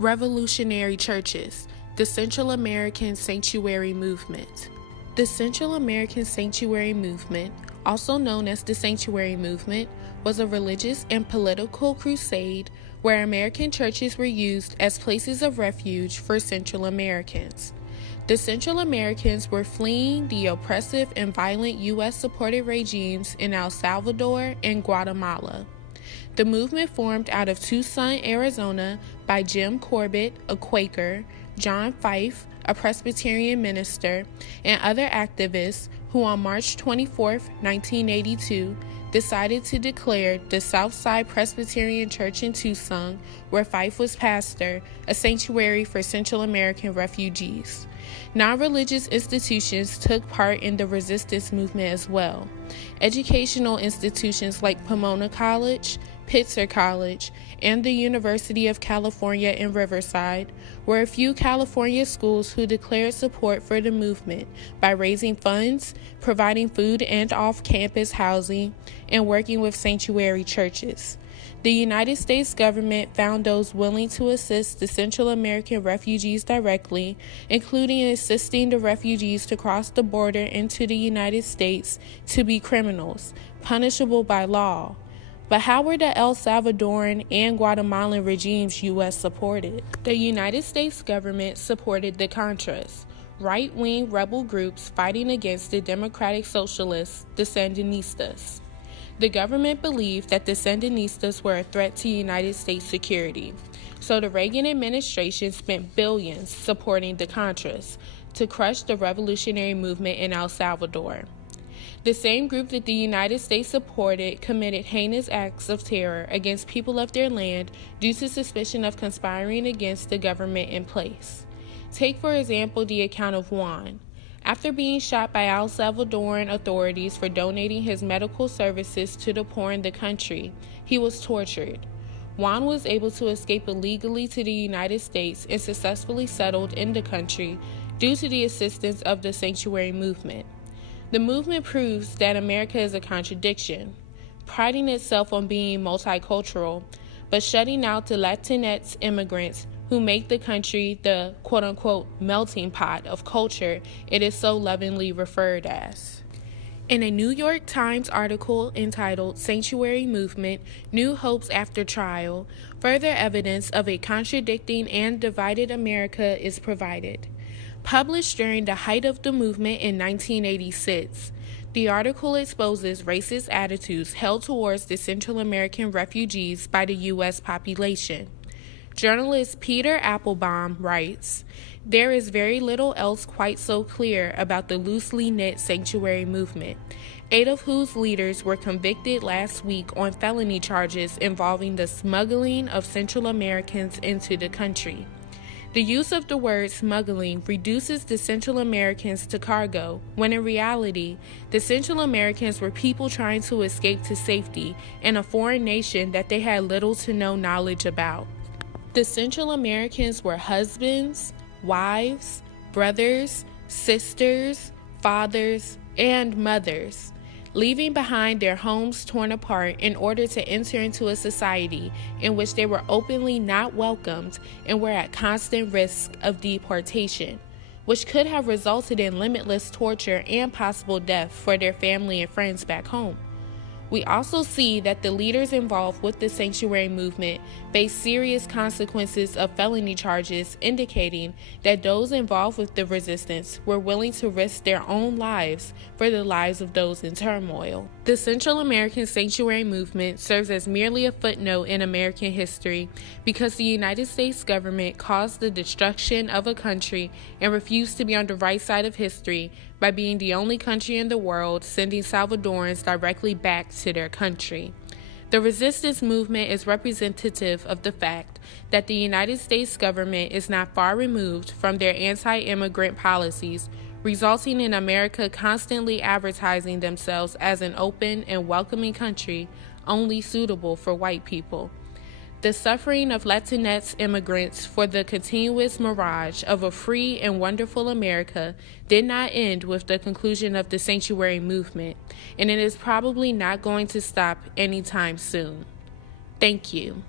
Revolutionary churches, the Central American Sanctuary Movement. The Central American Sanctuary Movement, also known as the Sanctuary Movement, was a religious and political crusade where American churches were used as places of refuge for Central Americans. The Central Americans were fleeing the oppressive and violent U.S.-supported regimes in El Salvador and Guatemala. The movement formed out of Tucson, Arizona, by Jim Corbett, a Quaker, John Fife, a Presbyterian minister, and other activists who on March 24, 1982, decided to declare the Southside Presbyterian Church in Tucson, where Fife was pastor, a sanctuary for Central American refugees. Non-religious institutions took part in the resistance movement as well. Educational institutions like Pomona College, Pitzer College, and the University of California in Riverside were a few California schools who declared support for the movement by raising funds, providing food and off-campus housing, and working with sanctuary churches. The United States government found those willing to assist the Central American refugees directly, including assisting the refugees to cross the border into the United States, to be criminals, punishable by law. But how were the El Salvadoran and Guatemalan regimes U.S. supported? The United States government supported the Contras, right-wing rebel groups fighting against the Democratic Socialists, the Sandinistas. The government believed that the Sandinistas were a threat to United States security, so the Reagan administration spent billions supporting the Contras to crush the revolutionary movement in El Salvador. The same group that the United States supported committed heinous acts of terror against people of their land due to suspicion of conspiring against the government in place. Take, for example, the account of Juan. After being shot by El Salvadoran authorities for donating his medical services to the poor in the country, he was tortured. Juan was able to escape illegally to the United States and successfully settled in the country due to the assistance of the sanctuary movement. The movement proves that America is a contradiction, priding itself on being multicultural, but shutting out the Latinx immigrants who make the country the quote-unquote melting pot of culture it is so lovingly referred as. In a New York Times article entitled "Sanctuary Movement, New Hopes After Trial," further evidence of a contradicting and divided America is provided. Published during the height of the movement in 1986, the article exposes racist attitudes held towards the Central American refugees by the U.S. population. Journalist Peter Applebaum writes, "There is very little else quite so clear about the loosely knit sanctuary movement, 8 of whose leaders were convicted last week on felony charges involving the smuggling of Central Americans into the country. The use of the word smuggling reduces the Central Americans to cargo, when in reality, the Central Americans were people trying to escape to safety in a foreign nation that they had little to no knowledge about. The Central Americans were husbands, wives, brothers, sisters, fathers, and mothers, leaving behind their homes torn apart in order to enter into a society in which they were openly not welcomed and were at constant risk of deportation, which could have resulted in limitless torture and possible death for their family and friends back home. We also see that the leaders involved with the sanctuary movement faced serious consequences of felony charges, indicating that those involved with the resistance were willing to risk their own lives for the lives of those in turmoil. The Central American sanctuary movement serves as merely a footnote in American history because the United States government caused the destruction of a country and refused to be on the right side of history by being the only country in the world sending Salvadorans directly back to their country. The resistance movement is representative of the fact that the United States government is not far removed from their anti-immigrant policies, resulting in America constantly advertising themselves as an open and welcoming country only suitable for white people. The suffering of Latinx immigrants for the continuous mirage of a free and wonderful America did not end with the conclusion of the sanctuary movement, and it is probably not going to stop anytime soon. Thank you.